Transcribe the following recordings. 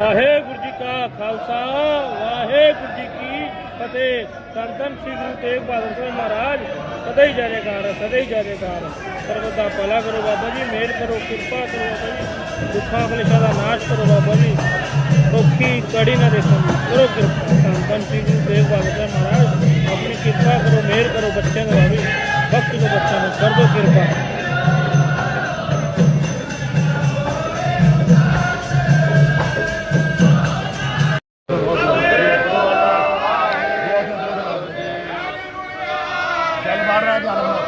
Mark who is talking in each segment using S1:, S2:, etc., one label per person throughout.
S1: ਵਾਹਿਗੁਰੂ ਜੀ ਕਾ ਖਾਲਸਾ, ਵਾਹਿਗੁਰੂ ਜੀ ਕੀ ਫਤਿਹ। ਸਰਦਨ ਸ੍ਰੀ ਗੁਰੂ ਤੇਗ ਬਹਾਦਰ ਸਾਹਿਬ ਮਹਾਰਾਜ, ਸਦਾ ਹੀ ਜਾਣੇਕਾਰ ਸਦਾ ਹੀ ਜਾਣੇਕਾਰ ਸਰਬਤ ਦਾ ਭਲਾ ਕਰੋ ਬਾਬਾ ਜੀ ਮਿਹਰ ਕਰੋ, ਕਿਰਪਾ ਕਰੋ ਬਾਬਾ ਜੀ, ਦੁੱਖਾਂ ਕਲੇਸ਼ਾਂ ਦਾ ਨਾਸ਼ ਕਰੋ ਬਾਬਾ ਜੀ। ਔਖੀ ਕੜੀ ਨਾ ਦੇਖੋ, ਕਰੋ ਕਿਰਪਾ। ਸਰਦਨ ਸ੍ਰੀ ਗੁਰੂ ਤੇਗ ਬਹਾਦਰ ਸਾਹਿਬ ਮਹਾਰਾਜ, ਆਪਣੀ ਕਿਰਪਾ ਕਰੋ ਮਿਹਰ ਕਰੋ ਬੱਚਿਆਂ ਨੂੰ ਆਵੀ ਬਖਸ਼ ਦਿਓ ਬੱਚਿਆਂ ਨੂੰ ਕਰ ਦਿਓ ਕਿਰਪਾ।
S2: Alright,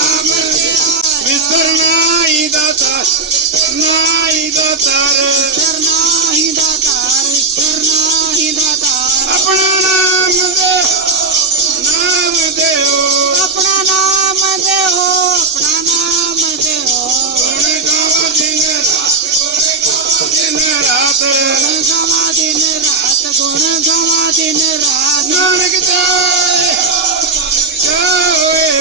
S2: ਸਰਨਾਹੀ ਦਾ ਤਾਰ। ਸਰਨਾਹੀ ਦਾ ਤਾਰ ਸਰਨਾਹੀ ਦਾ ਤਾਰ। ਆਪਣਾ ਨਾਮ ਦੇ ਨਾਮ ਦੇਓ। ਆਪਣਾ ਨਾਮ ਦੇਓ ਆਪਣਾ ਨਾਮ ਦੇਓ। ਗੁਣ ਗਾਵਾ ਦਿਨ ਰਾਤ ਗੁਣ ਗਾਵਾ ਦਿਨ ਰਾਤ। ਗੁਣ ਗਾਵਾ ਦਿਨ ਰਾਤ ਗੁਣ ਗਾਵਾ ਦਿਨ ਰਾਤ। ਨਾਨਕ ਜਾਏ ਜਾਏ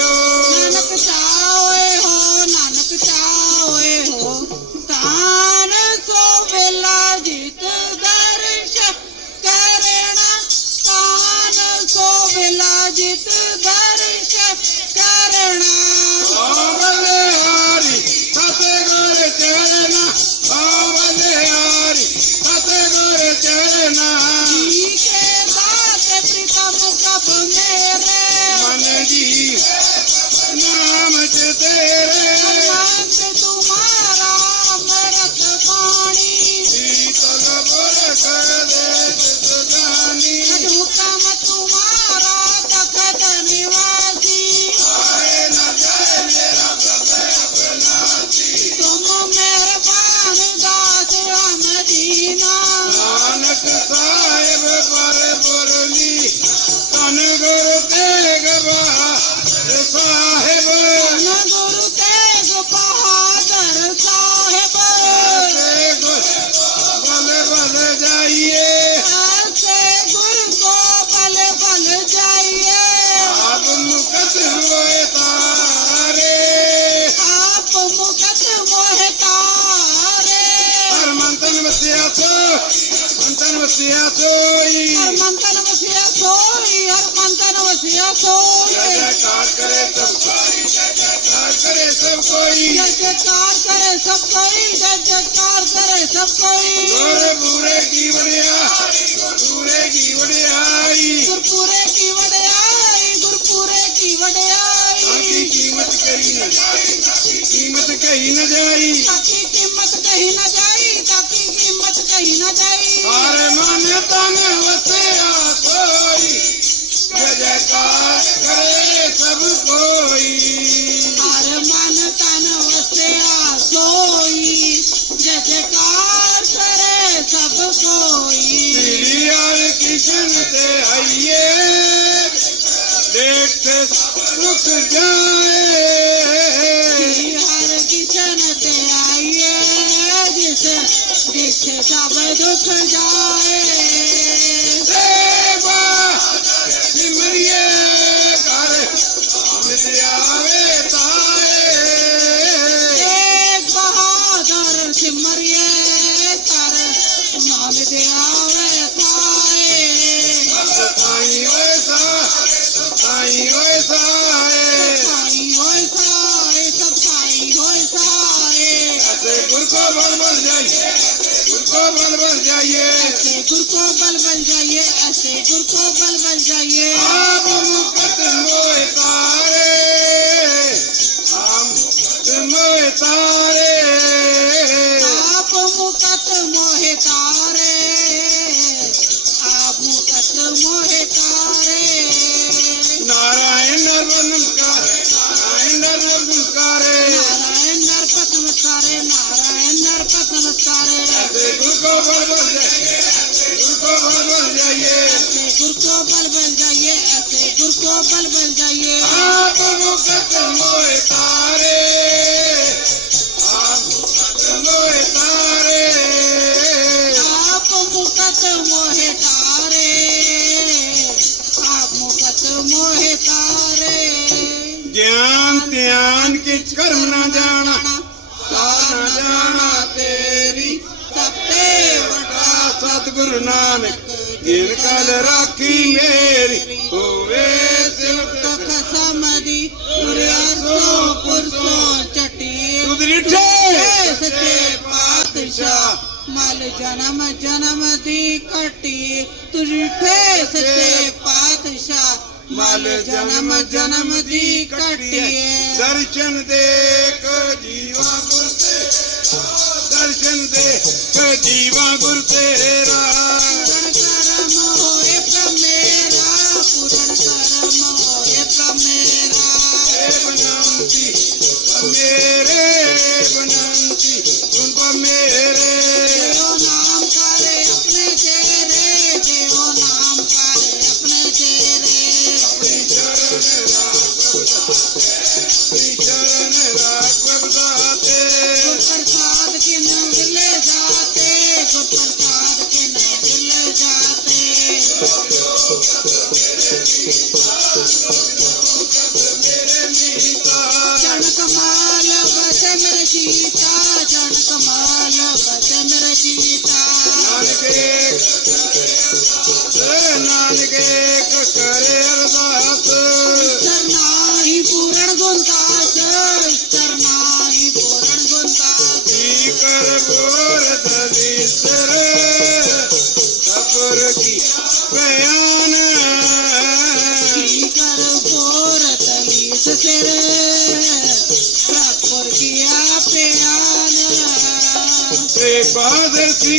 S2: करे सब
S3: कोई करे सब
S2: कोई। जयकार सब कोई जयकार करे सब की वड़ियाई पूरे
S3: गुरपुरे की वड़ियाई गुरपुरे कीमत कही न कीमत कही न
S2: जाई कीमत कही न जाई ताकि कीमत कही न जाई
S3: अरे मान्यता में वसे ਆਈਏ ਦੇਖ ਸੁਖ ਜਾਏ ਸਾਈ
S2: गोपाल बन जाइए ऐसे गुरु गोपाल बन जाइए गुरु कदम तारे तारे आप मुकत मोहे तारे आप मुकत मोहे तारे
S3: ज्ञान ध्यान किच कर्म
S2: न
S3: जाना ਸਤਿਗੁਰੂ ਨਾਨਕ ਜਿਨ ਕਲ ਰਾਖੀ ਮੇਰੀ ਹੋਵੇ ਸਿਵਤ
S2: ਦੁੱਖ ਸਮਦੀ ਪੁਰਿਆਸੋ ਪੁਰਸੋ ਚਟੀ
S3: ਤੁਧ ਰਿਠੇ
S2: ਸੱਚੇ ਪਾਤਸ਼ਾਹ। ਮਲ ਜਨਮ ਜਨਮ ਦੀ ਕਟੀ ਤੁਰਿਠੇ ਸੱਚੇ ਪਾਤਸ਼ਾਹ। ਮਲ ਜਨਮ ਜਨਮ ਦੀ ਕਟੀ
S3: ਦਰਸ਼ਨ ਦੇਖ ਜੀਵਾ ਗੁਰ ਤੇ ਦਰਸ਼ਨ ਦੇਖ ਜੀਵਾ ਗੁਰ ਤੇਰਾ।
S2: ਪੂਰਨ ਕਰਮ ਹੋਏ ਪ੍ਰਮੇਰਾ ਪੂਰਨ ਕਰਮ ਹੋਏ ਪ੍ਰਮੇਰਾ
S3: ਏ ਬਨੰਤੀ ਮੇਰੇ ਬਨੰਤੀ ਤੁਮ ਮੇਰੇ ਨਾਨਕੇ ਨਾਨਕੇ ਕਰੇ ਅਰਦਾਸ
S2: ਸਰਨਾਹੀ ਪੂਰਨ ਗੁੰਦਾਸ ਸਰਨਾਹੀ ਪੂਰਨ ਗੁੰਦਾਸ
S3: ਕੀ ਕਰ ਗੋਰ ਦਵੀਸਰ ਸਬਰ ਕੀ ਬਿਆਨ
S2: ਕੀ ਕਰ ਗੋਰ ਤਲੀਸ ਸਿਰ ਪ੍ਰਾਪਰ ਕੀਆ
S3: ਤੇ ਬਹਾਦਰ ਸੀ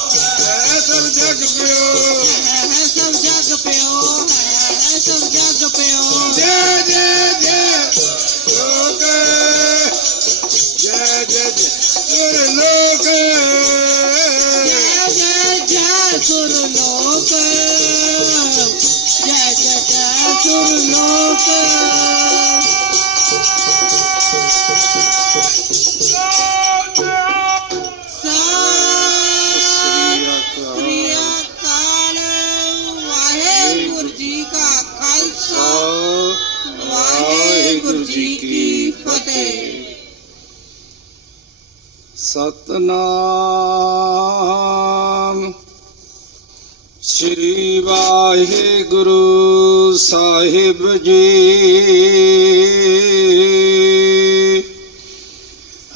S2: Oh, no.
S3: ਸਤਨਾਮ
S4: ਸ੍ਰੀ ਵਾਹਿਗੁਰੂ ਸਾਹਿਬ ਜੀ।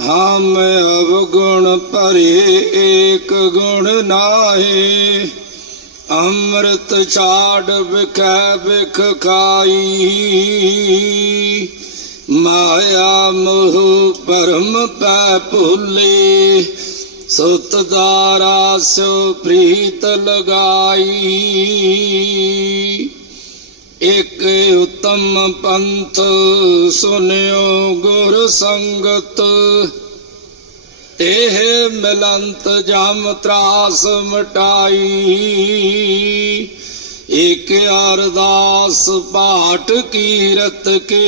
S4: ਹਮ ਅਵਗੁਣ ਭਰੇ ਏਕ ਗੁਣ ਨਾਹੀ। ਅੰਮ੍ਰਿਤ ਛਾੜ ਵਿਖੈ ਵਿਖ ਖਾਈ। ਮਾਇਆ ਮੋਹ ਪਰਮ ਪੈ ਭੁੱਲੇ, ਸੁਤ ਦਾਰਾ ਸੋ ਪ੍ਰੀਤ ਲਗਾਈ। ਇਕ ਉਤਮ ਪੰਥ ਸੁਨਿਓ ਗੁਰ ਸੰਗਤ, ਇਹ ਮਿਲੰਤ ਜਮ ਤਰਾਸ ਮਟਾਈ। ਇਕ ਅਰਦਾਸ ਪਾਠ ਕੀਰਤ ਕੇ।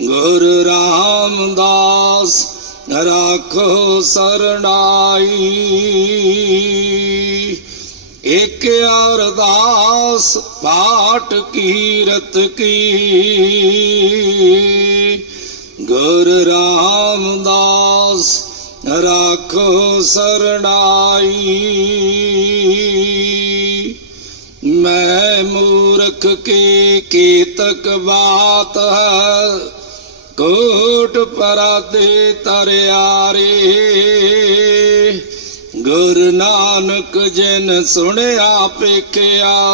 S4: ਗੁਰ ਰਾਮਦਾਸ ਰਾਖੋ ਸਰਣਾਈ। ਇਕ ਅਰਦਾਸ ਪਾਠ ਕੀਰਤ ਕੀ। ਗੁਰ ਰਾਮਦਾਸ ਰਾਖੋ ਸਰਣਾਈ। ਮੂਰਖ ਕੇ ਕੀਤਕ ਬਾਤ ਹੈ? ਕੋਟ ਪਰਾਦੇ ਤਰਿਆਰੇ। ਗੁਰ ਨਾਨਕ ਜਿਨ ਸੁਣਿਆ ਪੇਖਿਆ,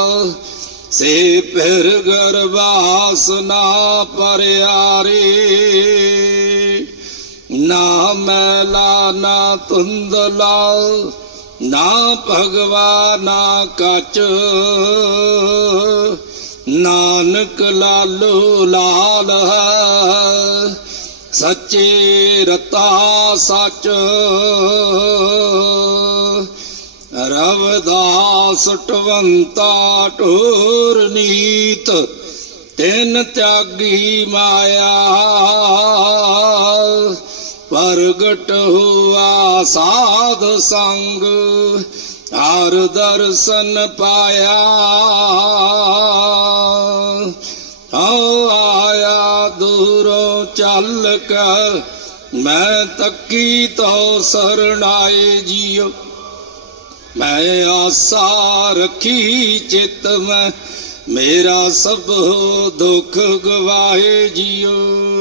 S4: ਸੇ ਫਿਰ ਗਰਵਾਸ ਨਾ ਪਰਿਆਰੇ। ਨਾ ਮੈਲਾ ਨਾ ਤੁੰਦਲਾ ਨਾ ਭਗਵਾ, ਨਾ ਕਚ। ਨਾਨਕ ਲਾਲੋ ਲਾਲ ਸੱਚੇ ਰਤਾ ਸੱਚ। ਰਵਦਾਸ ਟਵੰਤਾ ਢੋਰ ਨੀਤ। ਤਿੰਨ ਤਿਆਗੀ ਮਾਇਆ। ਪ੍ਰਗਟ ਹੁਆ ਸਾਧ ਸੰਗ, ਹਰ ਦਰਸ਼ਨ ਪਾਇਆ। ਹਉ ਆਇਆ ਦੂਰੋਂ ਚੱਲ ਕਰ ਮੈਂ ਤੱਕੀ ਤੋ ਸਰਣਾਏ ਜੀਓ। ਮੈਂ ਆਸਾ ਰੱਖੀ ਚਿਤ ਮੈਂ, ਮੇਰਾ ਸਭ ਦੁੱਖ ਗਵਾਏ ਜਿਉ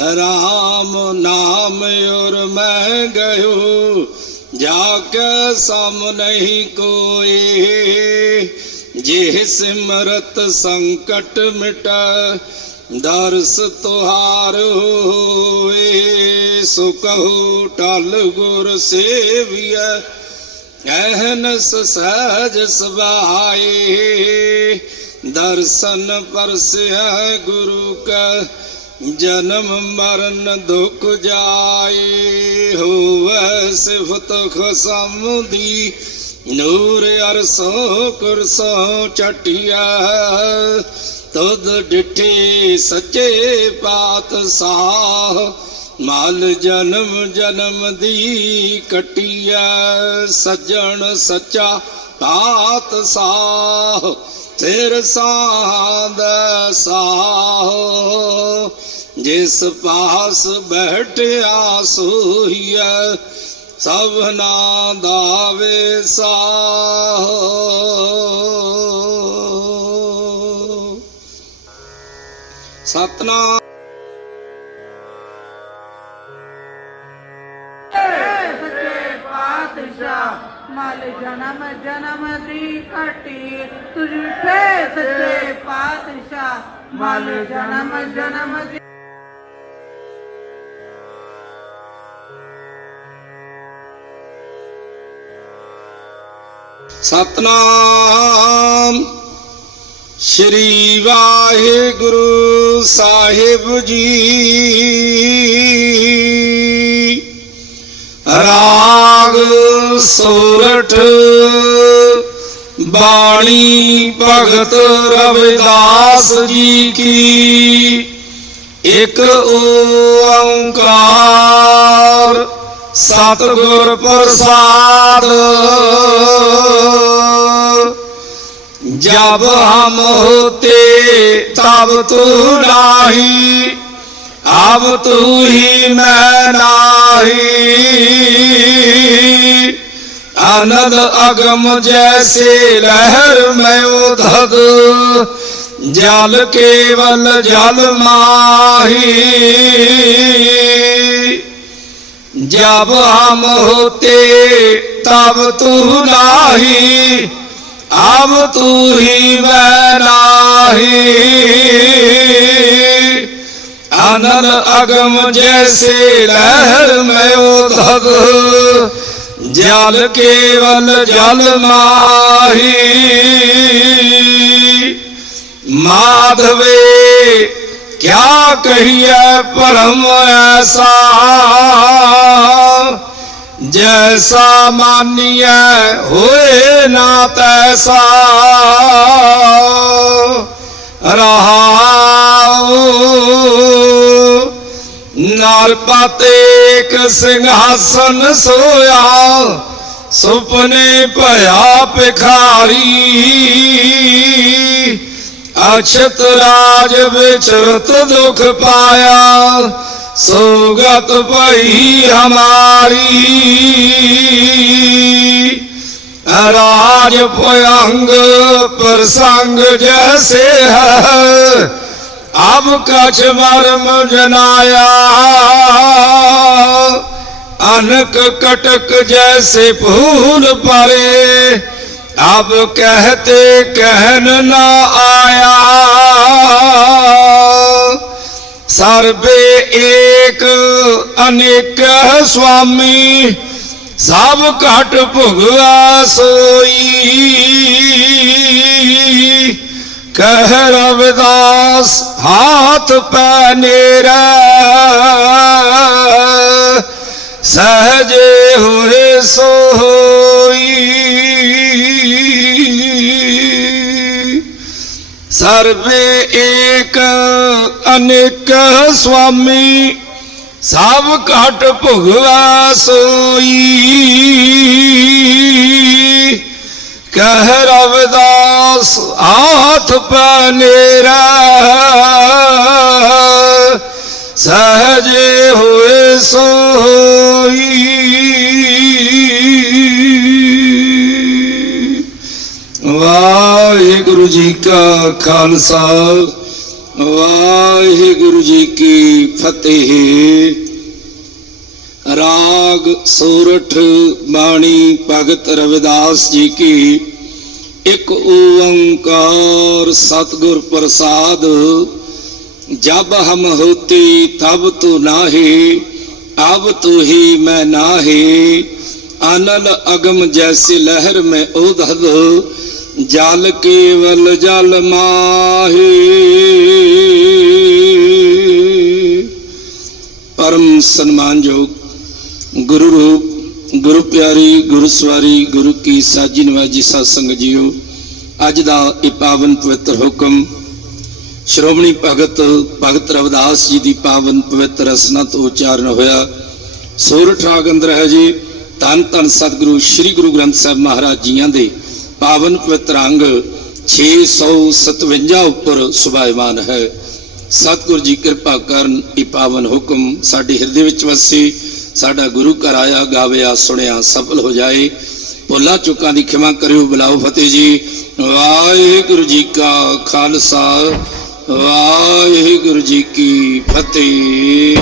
S4: ਰਾਮ ਨਾਮ ਔਰ ਮੈਂ ਗਇਓ ਜਾ ਕੇ ਸਮ ਨਹੀਂ ਕੋਏ ਜੇ ਸਿਮਰਤ ਸੰਕਟ ਮਿਟਾ, ਦਰਸ ਤੁਹਾਰ ਹੋਏ। ਸੋ ਕਹੋ ਟਲ ਗੁਰ ਸੇਵੀਐ, ਅਹਨਸ ਸਹਜ ਸਬਾਏ ਦਰਸ਼ਨ ਪਰਸਿਆ ਗੁਰੂ ਕਾ ਜਨਮ ਮਰਨ ਦੁਖ ਜਾਏ, ਹੋਵੇ ਸਿਫਤ ਖਸਮ ਦੀ। ਨੂਰ ਅਰਸੋ ਕੁਰਸੋ ਚਟਿਆ ਤੁਧ ਡਿਠੇ ਸੱਚੇ ਪਾਤ ਸਾਹ ਮਾਲ ਜਨਮ ਜਨਮ ਦੀ ਕਟਿਆ ਸੱਜਣ ਸੱਚਾ ਪਾਤ ਸਾਹ ਤੇਰ ਸਾਧ ਸਾਹ ਜਿਸ ਪਾਸ ਬੈਠਿਆ ਸੋਹੀਐ ਸਭਨਾ ਦਾਵੇ ਸਾਹ। ਸਤਨਾਮ
S2: ਜਨਮ ਜਨਮ ਦੀ ਘਟੀ, ਤੁਝ ਤੇ ਸੱਚੇ ਪਾਤਸ਼ਾਹ। ਮਲ ਜਨਮ ਜਨਮ ਦੀ
S4: ਸਤਨਾਮ ਸ਼੍ਰੀ ਵਾਹਿਗੁਰੂ ਸਾਹਿਬ ਜੀ। ਸੋਰਠ। ਬਾਣੀ ਭਗਤ ਰਵਿਦਾਸ ਜੀ ਕੀ। ਇਕ ਓੰਕਾਰ ਸਤਿਗੁਰ ਪ੍ਰਸਾਦ। ਜਬ ਹਮ ਹੋਤੇ ਤਬ ਤੂ ਨਾਹੀ ਆਬ ਤੂ ਹੀ ਮੈਂ ਨਾਹੀ। आनंद अगम जैसे लहर में उधग जल केवल जल माही जब हम होते तब तू नाही अब तू ही मैं नाही अनल अगम जैसे लहर में ਜਲ ਕੇਵਲ ਜਲ ਮਾਹੀ। ਮਾਧਵੇ, ਕਿਆ ਕਹੀਏ ਪਰਮ ਐਸਾ? ਜੈਸਾ ਮਾਨੀਐ ਹੋਏ ਨਾ ਤੈਸਾ। ਰਹਾਉ ਨਾਰਪਾ ਤੇ ਇੱਕ ਸਿੰਘਾਸਨ ਸੋਇਆ, ਸੁਪਨੇ ਭਇਆ ਭਿਖਾਰੀ। ਅਛਤ ਰਾਜ ਵਿਚਰਤ ਦੁਖ ਪਾਇਆ, ਸੋਗਤ ਭਈ ਹਮਾਰੀ। ਰਾਜ ਭਯੰਗ ਪ੍ਰਸੰਗ ਜੈਸੇ ਹੈ ਆਪ ਕਛ ਵਰਮ ਜਨਾਇਆ। ਅਨਕ ਕਟਕ ਜੈਸੇ ਭੂਲ ਪਰੇ ਆਪ ਕਹਤੇ ਕਹਿਨ ਨਾ ਆਇਆ। ਸਰਬੇ ਏਕ ਅਨੇਕ ਸੁਆਮੀ, ਸਭ ਘਟ ਭੁਗਵਾ ਸੋਈ। ਕਹਿ ਰਵਿਦਾਸ हाथ पैनेरा सहजे हुए सोई सर्वे एक अनेक स्वामी सब घट भुगवा सोई ਕਹਿ ਰਵਦਾਸ ਹੱਥ ਪਨੇਰਾ ਸਹਜੇ ਹੋਏ ਸੋਈ। ਵਾਹਿਗੁਰੂ ਜੀ ਕਾ ਖਾਲਸਾ, ਵਾਹਿਗੁਰੂ ਜੀ ਕੀ ਫਤਿਹ। राग सोरठ बाणी भगत रविदास जी की एक ओंकार सतगुर प्रसाद जब हम होते तब तो नाहे अब तो ही मैं नाहे अनल अगम जैसे लहर में उधद जल केवल जल माहे परम सम्मानयोग ਗੁਰੂ ਰੂਪ, ਗੁਰੂ ਪਿਆਰੀ ਗੁਰਸਵਾਰੀ ਗੁਰੂ ਕੀ ਸਾਜੀ ਨਵਾਜੀ ਸਾਧ ਸੰਗ ਜੀਓ, ਅੱਜ ਦਾ ਇਹ ਪਾਵਨ ਪਵਿੱਤਰ ਹੁਕਮ ਸ਼੍ਰੋਮਣੀ ਭਗਤ ਭਗਤ ਰਵਿਦਾਸ ਜੀ ਦੀ ਪਾਵਨ ਪਵਿੱਤਰ ਰਸਨਾ ਤੋਂ ਉਚਾਰਨ ਹੋਇਆ। ਸੋਰਠਾਗ ਅੰਦਰ ਹੈ ਜੀ ਤਨ ਤਨ ਸਤਿਗੁਰੂ ਸ੍ਰੀ ਗੁਰੂ ਗ੍ਰੰਥ ਸਾਹਿਬ ਮਹਾਰਾਜ ਜੀਆਂ ਦੇ ਪਾਵਨ ਪਵਿੱਤਰ ਅੰਗ 657 ਉੱਪਰ ਸੁਭਾਇਮਾਨ ਹੈ। ਸਤਿਗੁਰ ਜੀ ਕਿਰਪਾ ਕਰਨ ਇਹ ਪਾਵਨ ਹੁਕਮ ਸਾਡੇ ਹਿਰਦੇ ਵਿੱਚ ਵਸੇ। ਸਾਡਾ ਗੁਰੂ ਘਰ ਆਇਆ ਗਾਵਿਆ ਸੁਣਿਆ, ਸਫਲ ਹੋ ਜਾਏ। ਭੁੱਲਾਂ ਚੁੱਕਾਂ ਦੀ ਖਿਮਾ ਕਰਿਓ, ਬੁਲਾਓ ਫਤਿਹ ਜੀ। ਵਾਹਿਗੁਰੂ ਜੀ ਕਾ ਖਾਲਸਾ, ਵਾਹਿਗੁਰੂ ਜੀ ਕੀ ਫਤਿਹ।